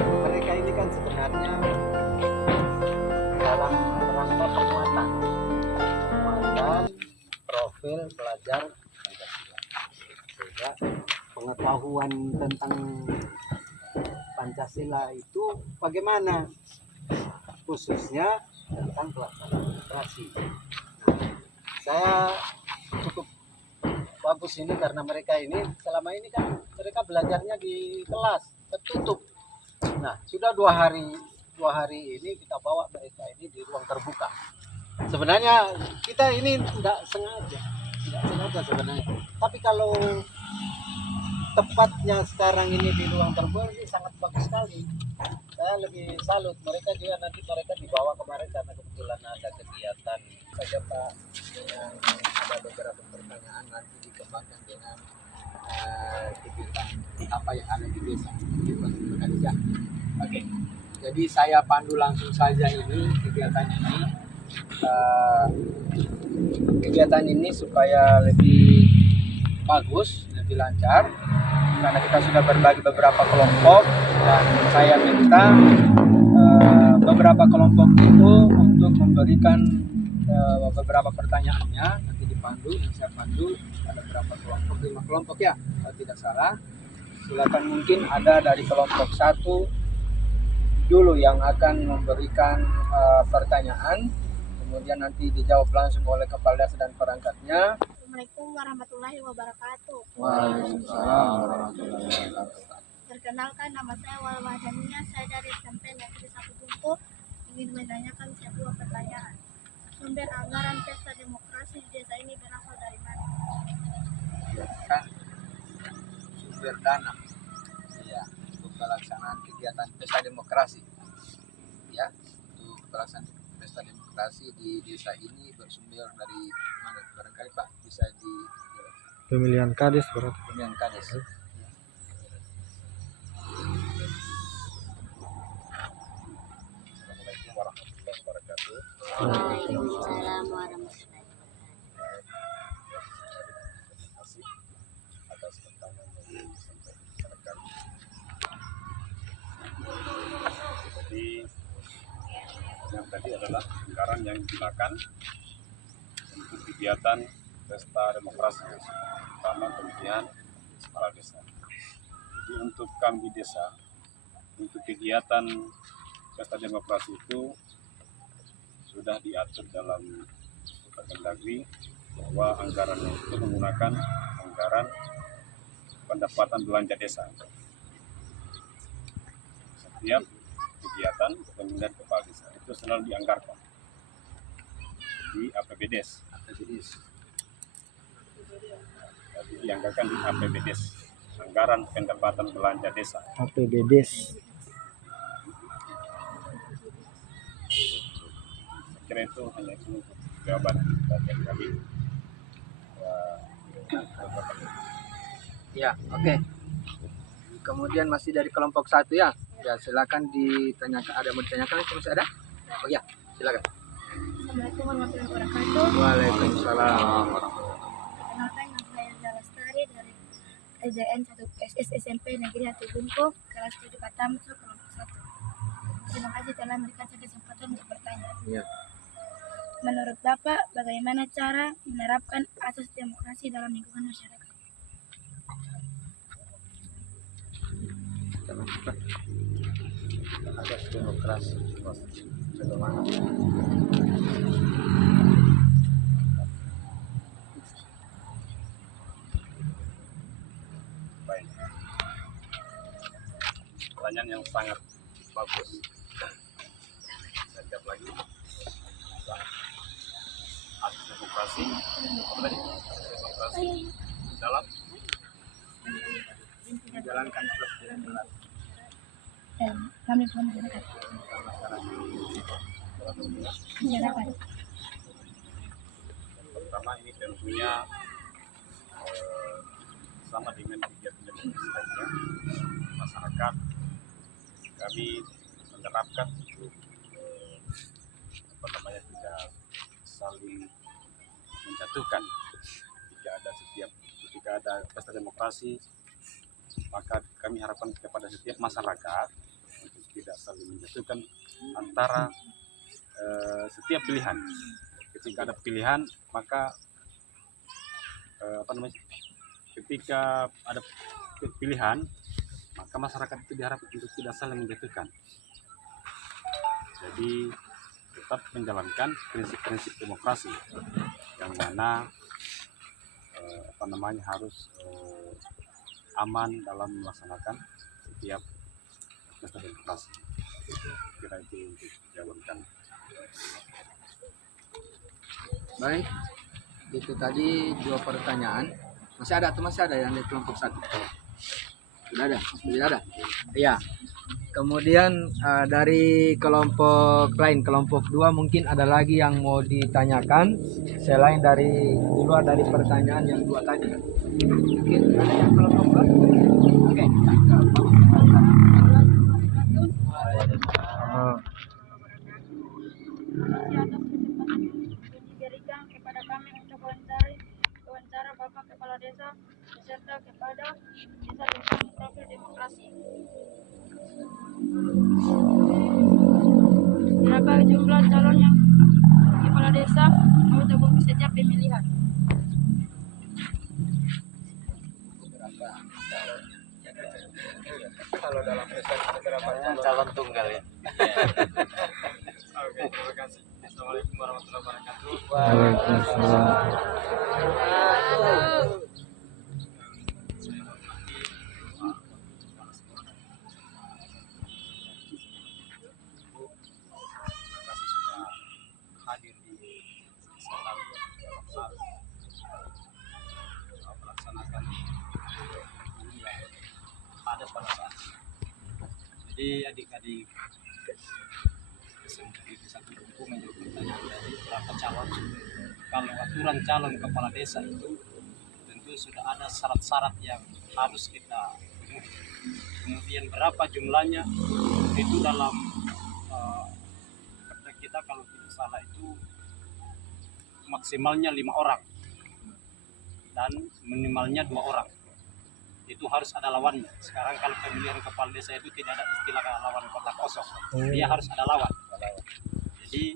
Mereka ini kan sebenarnya dalam rangka penguatan profil pelajar Pancasila, sehingga pengetahuan tentang Pancasila itu bagaimana, khususnya tentang pelaksanaan demokrasi. Saya cukup bagus ini karena mereka ini selama ini kan mereka belajarnya di kelas tertutup. Nah, sudah dua hari ini kita bawa mereka ini di ruang terbuka. Sebenarnya kita ini tidak sengaja sebenarnya. Tapi kalau tepatnya sekarang ini di ruang terbuka ini sangat bagus sekali. Saya lebih salut mereka juga, nanti mereka dibawa kemarin karena kebetulan ada kegiatan saja Pak, yang ada beberapa pertanyaan nanti dikembangkan dengan kegiatan apa yang ada di desa. Oke, jadi saya pandu langsung saja ini kegiatan ini supaya lebih bagus, lebih lancar, karena kita sudah berbagi beberapa kelompok dan saya minta beberapa kelompok itu untuk memberikan beberapa pertanyaannya nanti dipandu, yang saya pandu ada berapa kelompok, 5 kelompok ya kalau tidak salah. Silakan, mungkin ada dari kelompok 1 dulu yang akan memberikan pertanyaan, kemudian nanti dijawab langsung oleh kepala desa dan perangkatnya. Assalamualaikum warahmatullahi wabarakatuh. Waalaikumsalam warahmatullahi wabarakatuh. Perkenalkan, nama saya Walwa Jamia, saya dari SMP Negeri 1 Bungku. Ingin menanyakan sebuah pertanyaan. Sumber anggaran pesta demokrasi di desa ini berasal dari mana? Kan sumber dana ya untuk pelaksanaan kegiatan pesta demokrasi ya, untuk pelaksanaan pesta demokrasi di desa ini bersumber dari mana? Barangkali Pak bisa di pemilihan kades berarti. Pemilihan kades. Assalamualaikum warahmatullahi wabarakatuh. Waalaikumsalam warahmatullahi Terima kasih atas pertanyaan yang disampaikan. Jadi yang tadi adalah anggaran yang digunakan untuk kegiatan pesta demokrasi, terutama pemilihan kepala desa. Jadi untuk kami di desa, untuk kegiatan pesta demokrasi itu sudah diatur dalam Kemendagri bahwa anggaran itu menggunakan anggaran pendapatan belanja desa. Setiap kegiatan pemilihan kepala desa itu selalu dianggarkan di APBDes. Jadi dianggarkan di APBDes, anggaran pendapatan belanja desa. APBDes. Saya kira itu hanya itu jawaban dari kami. Ya, oke. Kemudian masih dari kelompok 1 ya. Ya, silakan ditanyakan. Ada mau ditanyakan? Masih ada? Oh ya, silakan. Assalamualaikum warahmatullahi wabarakatuh. Waalaikumsalam. Perkenalkan, nama saya Zara Lestari dari SDN 1 SS SMP Negeri 1 Bungku, kelas 7 Katamso, kelompok 1. Terima kasih telah memberikan saya kesempatan untuk bertanya. Ya. Menurut Bapak, bagaimana cara menerapkan asas demokrasi dalam lingkungan masyarakat? Asas demokrasi sederhana. Baik. Pertanyaan yang sangat bagus. Saya jawab lagi. Asas demokrasi, apa tadi? Demokrasi dalam Menjalankan proses demokrasi. Kami pun masyarakat. Masyarakat. pertama ini tentunya sama dengan kegiatan demokrasi lainnya, masyarakat kami menerapkan untuk tidak saling menjatuhkan ketika ada pesta demokrasi, maka kami harapkan kepada setiap masyarakat untuk tidak saling menjatuhkan antara setiap pilihan. Ketika ada pilihan, maka ketika ada pilihan, maka masyarakat itu diharapkan untuk tidak saling menjatuhkan. Jadi tetap menjalankan prinsip-prinsip demokrasi yang mana harus aman dalam melaksanakan setiap pesta demokrasi. Kira itu untuk jawaban. Baik, itu tadi 2 pertanyaan. Masih ada yang di kelompok 1? Sudah ada? Iya. Kemudian dari kelompok lain, kelompok 2 mungkin ada lagi yang mau ditanyakan selain dari luar dari pertanyaan yang 2 tadi. Mungkin ada yang kelompok 2? Oke. Diberikan kepada kami untuk wawancara Bapak Kepala Desa beserta kepada desa tentang profil demokrasi. Berapa jumlah calon yang kepala desa mau terbuka setiap pemilihan? Kalau dalam proses beberapa Calon tunggal ya. Oke, terima kasih. Assalamualaikum warahmatullahi wabarakatuh. Waalaikumsalam. Hadir di salah dalam hal melaksanakan ini yang ada pada saat ini. Jadi adik-adik di satu buku menjawab pertanyaan tadi berapa calon. Kalau aturan calon kepala desa itu tentu sudah ada syarat-syarat yang harus kita penuhi. Kemudian berapa jumlahnya itu dalam perda kita kalau tidak salah itu maksimalnya 5 orang dan minimalnya 2 orang. Itu harus ada lawannya. Sekarang kalau pemilihan kepala desa itu tidak ada istilah lawan kotak kosong. Dia harus ada lawan. Jadi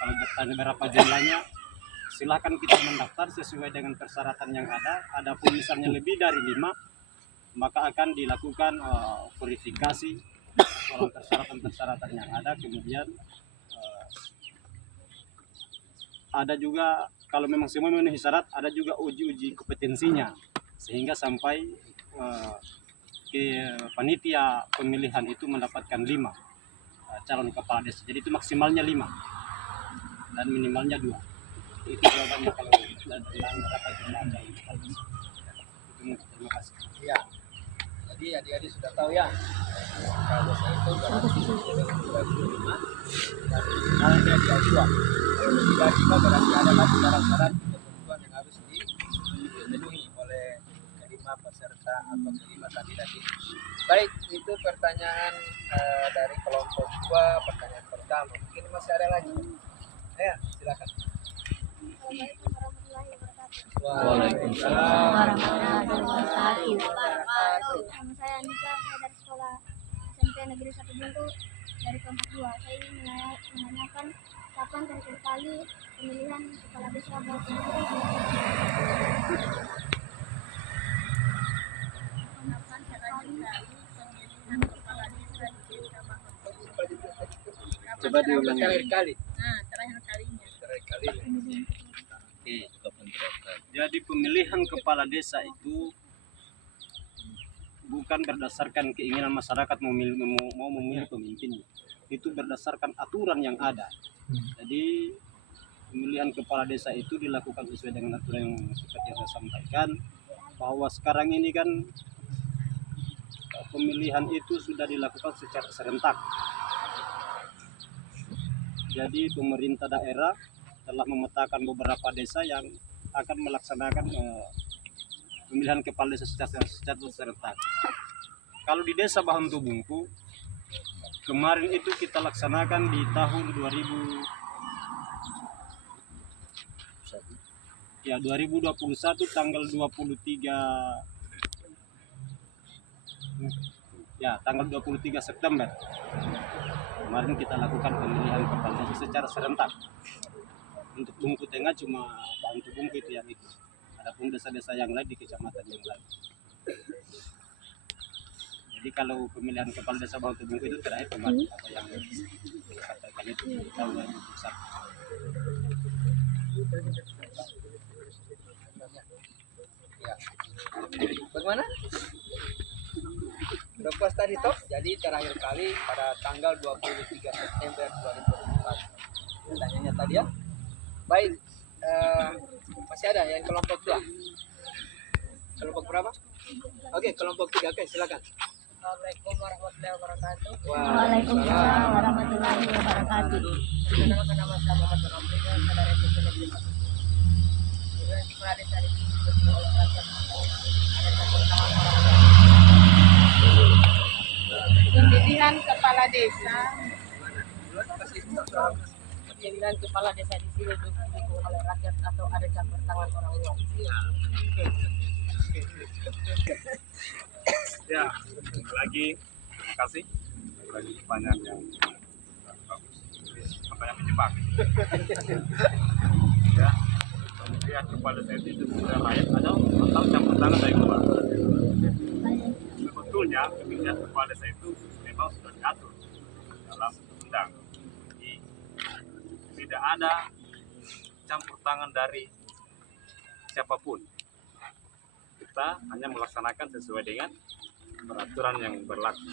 kalau bertanya berapa jumlahnya, silakan kita mendaftar sesuai dengan persyaratan yang ada. Adapun misalnya lebih dari 5, maka akan dilakukan verifikasi soal persyaratan-persyaratan yang ada. Kemudian ada juga kalau memang semua memenuhi syarat, ada juga uji-uji kompetensinya sehingga sampai panitia pemilihan itu mendapatkan 5 calon kepala desa. Jadi itu maksimalnya 5 dan minimalnya 2. Itu jawabannya kalau berapa jumlah calon kepala desa. Terima kasih. Iya. Jadi adik-adik sudah tahu ya. Kepala desa itu berarti 25 dan minimalnya dia 2. Kalau lebih dari 5 berarti ada lagi syarat-syarat ketentuan yang harus dipenuhi oleh kelima peserta atau kelima kandidat ini. Baik, itu pertanyaan dari kelompok 2, pertanyaan pertama. Mungkin masih ada lagi. Ya, silakan. Assalamualaikum warahmatullahi wabarakatuh. Waalaikumsalam. Nama saya Anissa, saya dari sekolah SMP Negeri 1 Bungku dari kelompok 2. Saya ingin menanyakan kapan terakhir kali pemilihan kepala desa Batu Coba diulangi. Terakhir kali. Nah, terakhir kalinya. Terakhir kali. Jadi pemilihan kepala desa itu bukan berdasarkan keinginan masyarakat mau memilih pemimpinnya. Itu berdasarkan aturan yang ada. Jadi pemilihan kepala desa itu dilakukan sesuai dengan aturan yang seperti yang saya sampaikan, bahwa sekarang ini kan pemilihan itu sudah dilakukan secara serentak. Jadi pemerintah daerah telah memetakan beberapa desa yang akan melaksanakan pemilihan kepala desa secara serentak. Kalau di desa Bahan Tubungku, kemarin itu kita laksanakan di tahun 2021 tanggal 23 September. Kemarin kita lakukan pemilihan kepala desa secara serentak. Untuk Bungku Tengah cuma Bahan Tubungku itu yang itu. Adapun desa-desa yang lain di kecamatan yang lain. Jadi kalau pemilihan kepala desa Bahan Tubungku itu terakhir kemarin apa yang dikatakan itu tahun 2021. Ya. Bagaimana? Udah puas tadi toh? Jadi terakhir kali pada tanggal 23 September 2024. Pertanyaannya tadi ya. Baik. Masih ada yang kelompok 2. Kelompok berapa? Oke, kelompok 3. Oke, silakan. Assalamualaikum warahmatullahi wabarakatuh. Waalaikumsalam warahmatullahi wabarakatuh. Perkenalkan nama saya Muhammad Nurafriga, saudara itu Desa. Kemudian di Kepala Desa di sini bertemu oleh rakyat ada pertemuan Pemilihan kepala desa. pemilihan kepala desa di sini didukung oleh rakyat atau ada campur tangan orang luar. Ya, lagi terima kasih. Lagi banyak yang bagus. Apa yang menjebak? Ya, pemilihan kepala desa itu sudah layak atau campur tangan dari luar. Sebetulnya pemilihan kepala desa itu memang sudah diatur dalam undang. Jadi, tidak ada campur tangan dari siapapun. Kita hanya melaksanakan sesuai dengan peraturan yang berlaku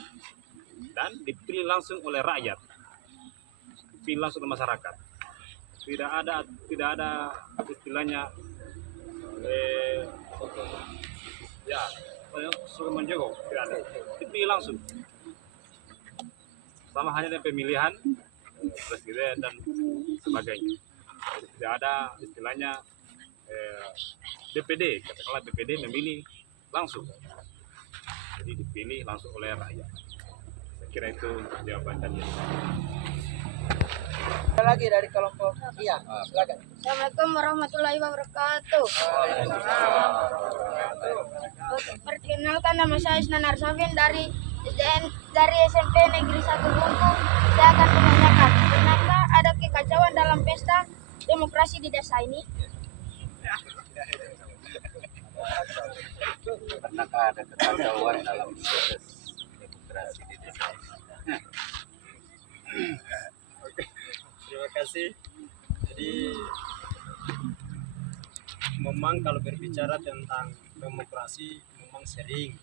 dan dipilih langsung oleh rakyat, dipilih langsung oleh masyarakat. Tidak ada istilahnya suruh menjogo, tidak ada. Dipilih langsung. Sama hanya dengan pemilihan presiden dan sebagainya. Jadi, tidak ada istilahnya DPD, katakanlah DPD memilih langsung. Jadi dipilih langsung oleh rakyat. Saya kira itu untuk jawaban tadi. Ada lagi dari kelompok. Iya, silakan. Assalamualaikum warahmatullahi wabarakatuh. Perkenalkan nama saya Isnan Arsafin dari SMP Negeri 1 Bungku. Saya akan menanyakan, kenapa ada kekacauan dalam pesta demokrasi di desa ini? Karena ada kekacauan dalam proses demokrasi di desa. Terima kasih. Jadi memang kalau berbicara tentang demokrasi memang sering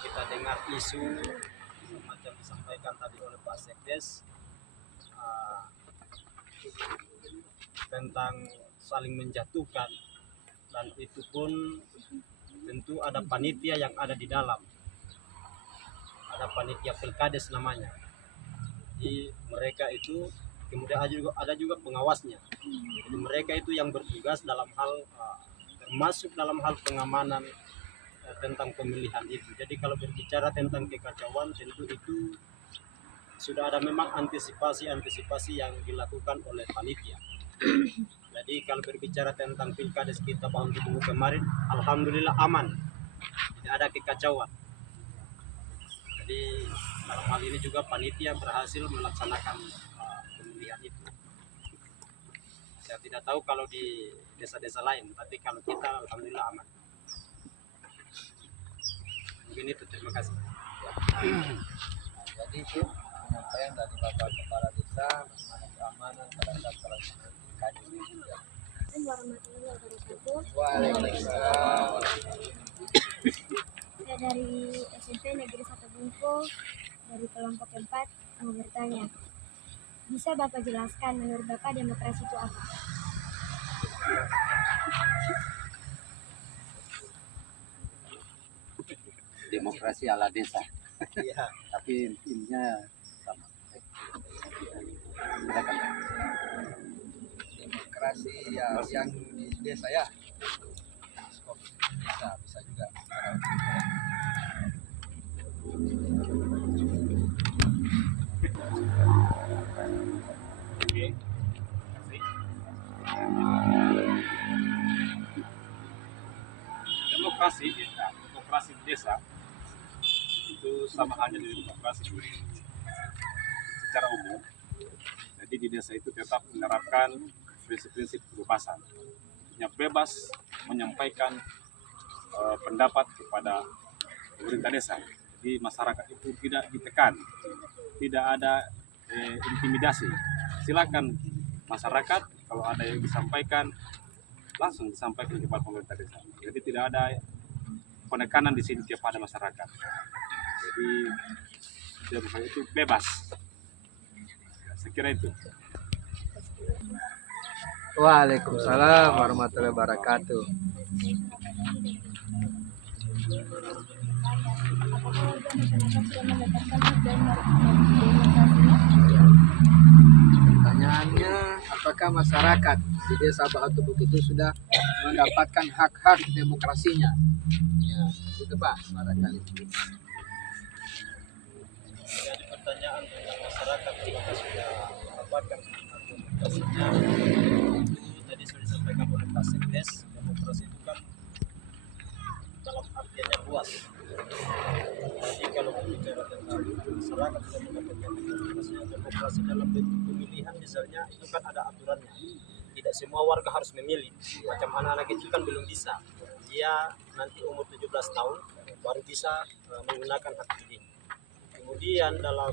kita dengar isu semacam disampaikan tadi oleh Pak Sekdes tentang saling menjatuhkan, dan itu pun tentu ada panitia yang ada di dalam, ada panitia pilkades namanya. Jadi mereka itu kemudian ada juga pengawasnya. Jadi mereka itu yang bertugas dalam hal termasuk dalam hal pengamanan tentang pemilihan itu. Jadi kalau berbicara tentang kekacauan, tentu itu sudah ada memang antisipasi yang dilakukan oleh panitia. Jadi kalau berbicara tentang pilkades kita Bahan Tubungku kemarin, alhamdulillah aman, tidak ada kekacauan. Jadi dalam hal ini juga panitia berhasil melaksanakan pemilihan itu. Saya tidak tahu kalau di desa-desa lain, tapi kalau kita alhamdulillah aman. Mungkin itu, terima kasih. Jadi itu penyampaian dari Bapak Kepala Desa bagaimana keamanan pada saat pelaksanaan KD. Assalamualaikum warahmatullahi wabarakatuh. Waalaikumsalam. Saya dari SMP Negeri 1 Bungku dari kelompok 4 mau bertanya. Bisa Bapak jelaskan menurut Bapak demokrasi itu apa? Demokrasi ala desa, Iya. tapi intinya sama. Silakan. Demokrasi ya yang di desa ya. Bisa juga. Oke. Demokrasi, ya, demokrasi di desa itu sama halnya dengan demokrasi secara umum. Jadi di desa itu tetap menerapkan prinsip-prinsip kebebasan, yang bebas menyampaikan pendapat kepada pemerintah desa. Jadi masyarakat itu tidak ditekan, tidak ada intimidasi. Silakan masyarakat kalau ada yang disampaikan langsung disampaikan kepada pemerintah desa. Jadi tidak ada penekanan di sini kepada masyarakat. Jadi demokrasi itu bebas. Saya kira itu. Waalaikumsalam warahmatullahi wabarakatuh. Apakah warga masyarakat sudah mendapatkan hak dan demokrasinya? Pertanyaannya, apakah masyarakat di Desa Batu Bukit itu sudah mendapatkan hak-hak demokrasinya? Ya, itu Pak, barangkali. Jadi pertanyaan tentang masyarakat apakah sudah mendapatkan demokrasinya, itu tadi sudah disampaikan oleh Pak Sekdes. Demokrasi itu kan dalam artiannya luas. Jadi kalau berbicara tentang masyarakat sudah mendapatkan demokrasi dalam bentuk pemilihan misalnya, itu kan ada aturannya. Tidak semua warga harus memilih. Macam anak-anak kecil kan belum bisa. Dia nanti umur 17 tahun baru bisa menggunakan hak pilih. Kemudian dalam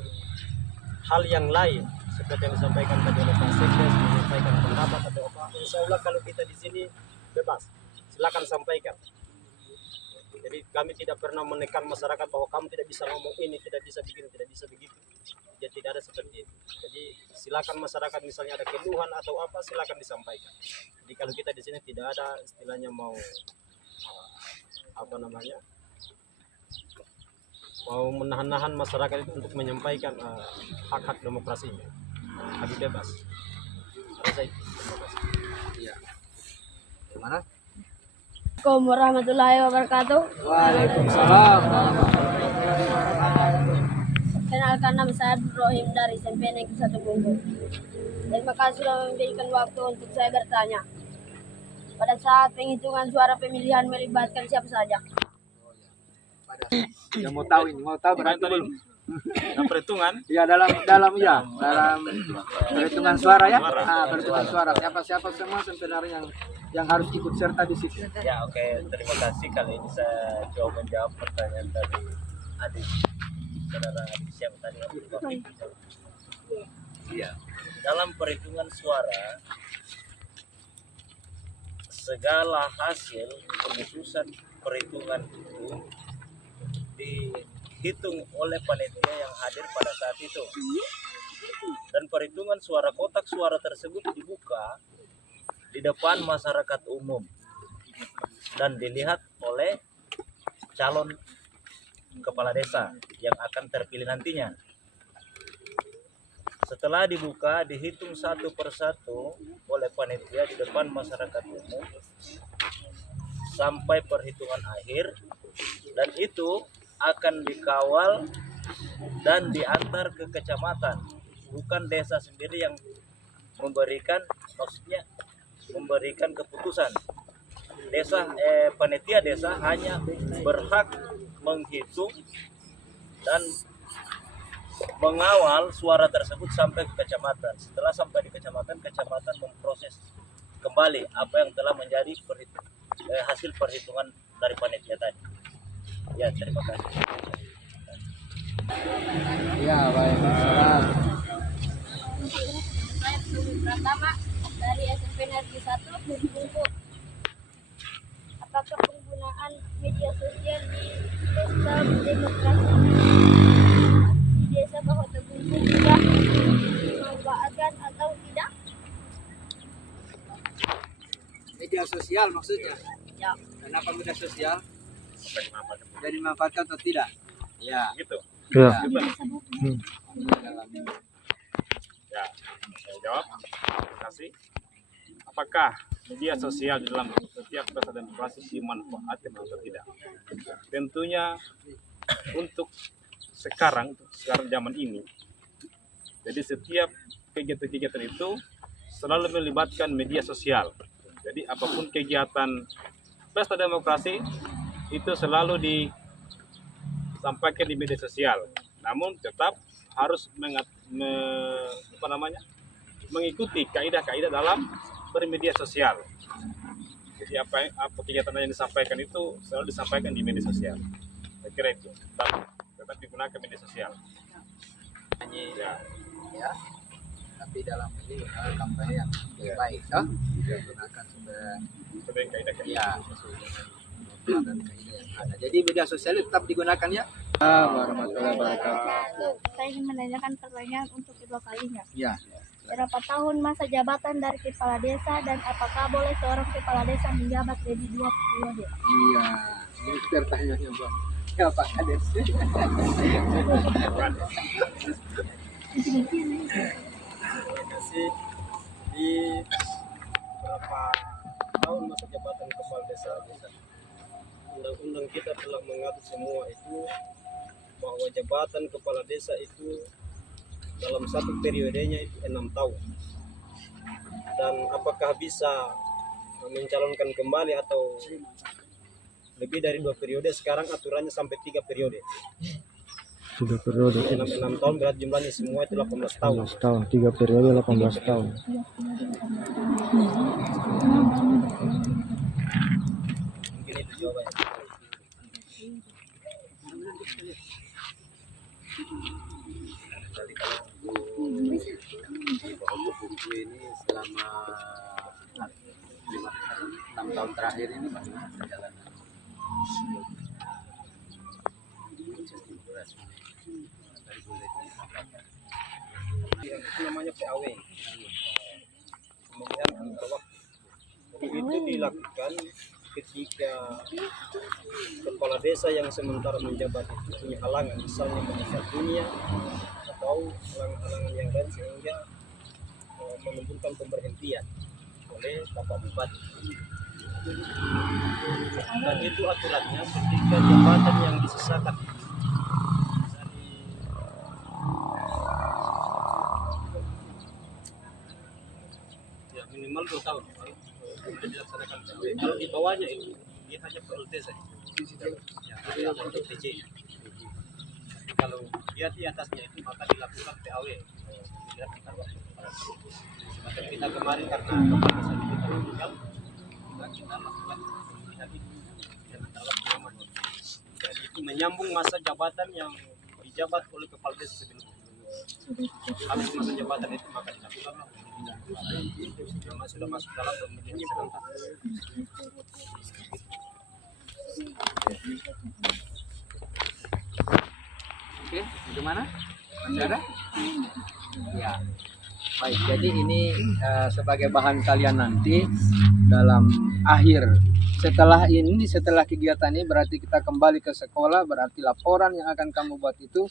hal yang lain seperti yang disampaikan tadi oleh Pak Sekdes, menyampaikan pendapat atau apa, insya Allah kalau kita di sini bebas, silakan sampaikan. Jadi kami tidak pernah menekan masyarakat bahwa kamu tidak bisa ngomong ini, tidak bisa begini, tidak bisa begitu. Jadi tidak ada seperti itu. Jadi silakan masyarakat misalnya ada keluhan atau apa, silakan disampaikan. Jadi kalau kita di sini tidak ada istilahnya mau mau menahan-nahan masyarakat itu untuk menyampaikan hak-hak demokrasinya. Kami bebas. Rasa itu. Terima kasih. Iya. Gimana? Assalamualaikum warahmatullahi wabarakatuh. Waalaikumsalam. Kenalkan, nama saya Rohim dari SMP Negeri 1 Bungku. Terima kasih sudah memberikan waktu untuk saya bertanya. Pada saat penghitungan suara pemilihan melibatkan siapa saja? Yang mau tahu ini, mau tahu berarti belum? Dalam perhitungan Ya dalam perhitungan suara ya. Nah, perhitungan suara. Siapa semua sebenarnya yang harus ikut serta di situ. Ya, oke, terima kasih. Kali ini saya coba menjawab pertanyaan dari adik saudara adik siapa tadi. Iya, dalam perhitungan suara segala hasil pemutusan perhitungan itu dihitung oleh panitia yang hadir pada saat itu, dan perhitungan suara kotak suara tersebut dibuka di depan masyarakat umum dan dilihat oleh calon kepala desa yang akan terpilih nantinya. Setelah dibuka, dihitung satu persatu oleh panitia di depan masyarakat umum sampai perhitungan akhir, dan itu akan dikawal dan diantar ke kecamatan. Bukan desa sendiri yang memberikan, maksudnya memberikan keputusan. Panitia desa hanya berhak menghitung dan mengawal suara tersebut sampai ke kecamatan. Setelah sampai di kecamatan, kecamatan memproses kembali apa yang telah menjadi hasil perhitungan dari panitia tadi. Ya, terima kasih. Ya, Waalaikumsalam. Pratama dari SMP Negeri 1 dari Bungku. Apakah penggunaan media sosial di pesta demokrasi di desa Kahota Bungku sudah dimanfaatkan atau tidak? Media sosial maksudnya? Ya. Kenapa media sosial? Sudah dimanfaatkan atau tidak? Ya. Gitu. Ya. Ya, saya jawab. Terima kasih. Apakah media sosial di dalam setiap pesta demokrasi dimanfaatkan atau tidak? Tentunya untuk sekarang zaman ini, jadi setiap kegiatan-kegiatan itu selalu melibatkan media sosial. Jadi apapun kegiatan pesta demokrasi itu selalu disampaikan di media sosial. Namun tetap harus mengikuti kaidah-kaidah dalam bermedia sosial. Jadi apa kegiatan yang disampaikan itu selalu disampaikan di media sosial. Saya kira itu tetap digunakan media sosial. Ya. Ya. Tapi dalam ini kampanye yang baik, toh? Gunakan Sebagai kaidah-kaidah. ya sesuai dengan dan kaidah yang ada. Jadi media sosial itu tetap digunakan ya. Warahmatullahi wabarakatuh. Saya ingin menanyakan pertanyaan untuk kedua kalinya. Ya. Berapa tahun masa jabatan dari kepala desa dan apakah boleh seorang kepala desa menjabat lebih 2 periode? Iya. Ini pertanyaannya bang. Siapa kades? Kasih di berapa tahun masa jabatan kepala desa. Undang-undang kita telah mengatur semua itu bahwa jabatan kepala desa itu dalam satu periodenya itu 6 tahun. Dan apakah bisa mencalonkan kembali atau lebih dari 2 periode? Sekarang aturannya sampai 3 periode. 3 periode. 6 tahun berarti jumlahnya semua itu 18 tahun. 18 tahun. 3 periode 18 tahun. Mungkin itu jawabannya. Untuk buku ini selama 6 tahun terakhir ini bagaimana perjalanan? Itu namanya PAW, pemilihan antar waktu. Itu dilakukan ketika kepala desa yang sementara menjabat itu punya halangan, misalnya meninggal dunia atau halangan-halangan yang lain sehingga menentukan pemberhentian oleh Bapak Bupati. Dan itu aturannya ketika jabatan yang disisakan ya minimal 2 tahun baru kemudian dilaksanakan PAW. Kalau di bawahnya itu dia hanya PLT saja. Ya, dia untuk TC. Tapi kalau dia di atasnya itu maka dilakukan PAW. Tidak kita waktu. Semacam kita kemarin karena kepala desa kita meninggal, kita lakukan pemilihan itu yang kita lakukan. Jadi itu menyambung masa jabatan yang dijabat oleh kepala desa sebelumnya. Habis masa jabatan itu maka dilakukan sudah masuk dalam pemilihan serentak. Oke, bagaimana? Masih ada? Ya. Baik, jadi ini sebagai bahan kalian nanti dalam akhir. Setelah kegiatan ini berarti kita kembali ke sekolah, berarti laporan yang akan kamu buat itu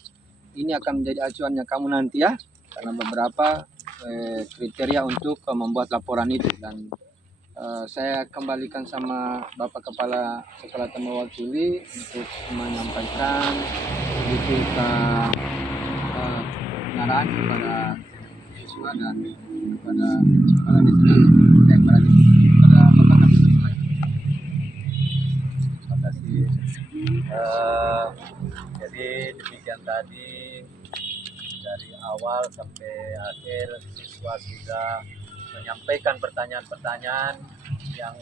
ini akan menjadi acuannya kamu nanti ya. Karena beberapa kriteria untuk membuat laporan itu dan saya kembalikan sama Bapak Kepala Sekolah Temawatuli untuk menyampaikan sedikit pengarahan kepada siswa dan kepada kepala desa dan kepada Bapak Kapolres. Terima kasih. Jadi demikian tadi dari awal sampai akhir siswa sudah menyampaikan pertanyaan-pertanyaan yang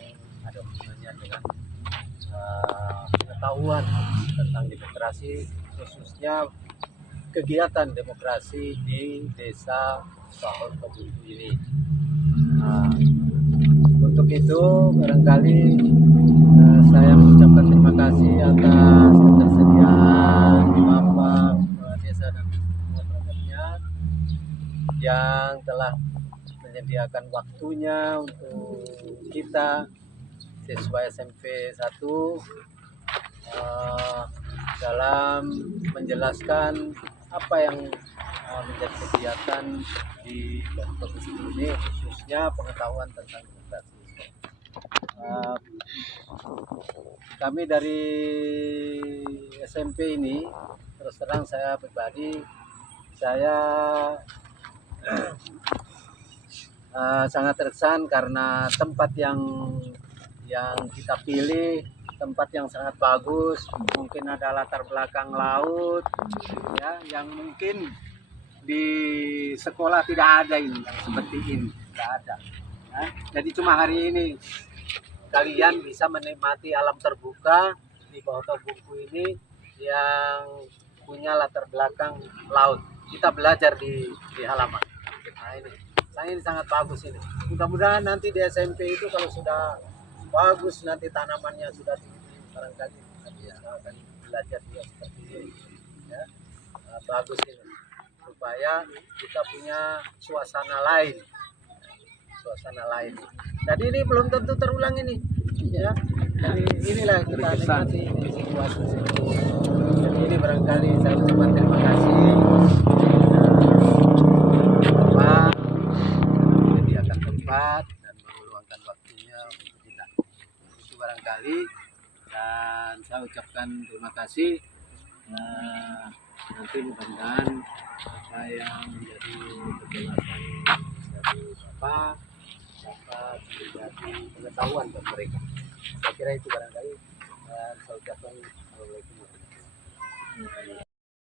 ada hubungannya dengan pengetahuan tentang demokrasi, khususnya kegiatan demokrasi di desa Kahota Bungku ini. Nah, untuk itu barangkali saya mengucapkan terima kasih atas ketersediaan Bapak Kepala Desa dan semua perangkatnya yang telah menyediakan waktunya untuk kita siswa SMP 1 dalam menjelaskan apa yang menjadi kegiatan di kelompok ini, khususnya pengetahuan tentang demokrasi. Kami dari SMP ini, terus terang saya pribadi, saya sangat terkesan karena tempat yang kita pilih, tempat yang sangat bagus, mungkin ada latar belakang laut, ya, yang mungkin di sekolah tidak ada ini, yang seperti ini, tidak ada. Ya. Jadi cuma hari ini kalian bisa menikmati alam terbuka di bawah buku ini yang punya latar belakang laut. Kita belajar di halaman. Nah ini sangat bagus ini. Mudah-mudahan nanti di SMP itu kalau sudah bagus, nanti tanamannya sudah tinggi, barangkali nanti akan belajar dia seperti ini. Ya. Bagus ini. Supaya kita punya suasana lain. Jadi ini belum tentu terulang ini, ya. Jadi inilah kita nikmati di situasi itu. Jadi ini barangkali saya ucapkan terima kasih Bapak menyediakan tempat dan meluangkan waktunya untuk kita. Itu barangkali, dan saya ucapkan terima kasih. Nanti mudah-mudahan apa yang menjadi penjelasan dari Bapak dapat menjadi pengetahuan buat mereka. Saya kira itu barangkali, dan saya ucapkan assalamualaikum warahmatullahi wabarakatuh.